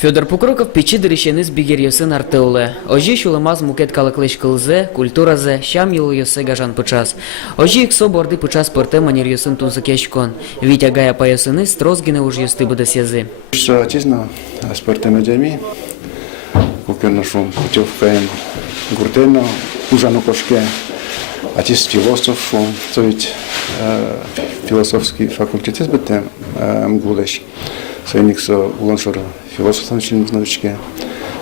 Федор Пукроков печи дырещені збігер йосин артеуле. Ожі шулемаз мукет калаклиш кылзе, культуразе, щам йылы йосе гажан пычас. Ожі иксо борды пычас пырте манер йосын тунзы кешкон. Витя гая па йосыны строзгіне уж йосты быдыс язы. Отчизна спорта медиами, купил шум путевкаем гуртено, ужану кошке, отец философ, то ведь философский факультет бытем мгулеш. Союзник уланшора философ научным знавчике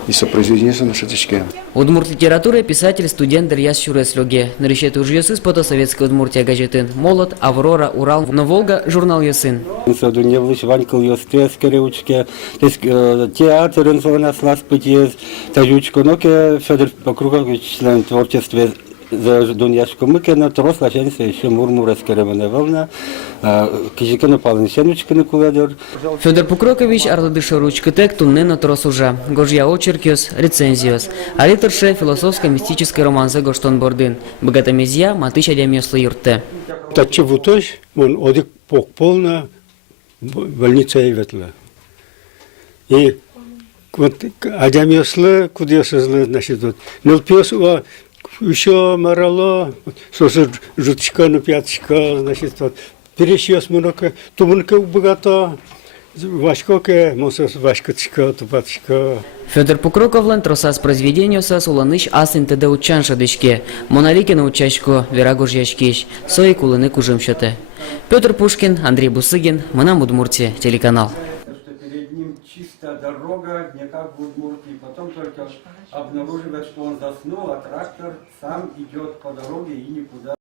и сопроизведение на шатичке. Удмурт литература писатель студент Дарьяс Шуреслёге. Нарещет уж йосы спото советской Удмуртия газетын. Молот, Аврора, Урал, но Волга журнал йосын. Садуневич Ванькл йосте скорючке, театр инфона слас пытьез, тажучко, ноке Федор Покрукович член творчества за Дуньяшко Мыкена, трос лаченься еще мурмура скоременовна, кижикена палынсенучкена куледор. Федор Пукрокович арлыдышы ручкы тек туннена тросужа. Гожья очеркиос, рецензиос. А литерше философско-мистический романзе гоштон бордын. Богатомезья матыч адямеслы юртте. Тачевутош, он одик полна больница и ветла. И вот адямеслы, куда созлы, значит, вот. Нелпиос еще морало, сосы жутчка, ну пяточка, значит, вот. Перещес много, туманка богато, вашкоке, мосос вашкочка, тупачка. Федор Пукроковлен тросас произведениоса суланыш асын теде учан шадышке, моноликена учачко, верагуж яшкиш, сои кулыны кужымшете. Петр Пушкин, Андрей Бусыгин, Манам Удмуртия, телеканал. Перед ним чистая дорога, не как в Удмуртии. Потом только обнаруживает, что он заснул, а трактор сам идет по дороге и никуда.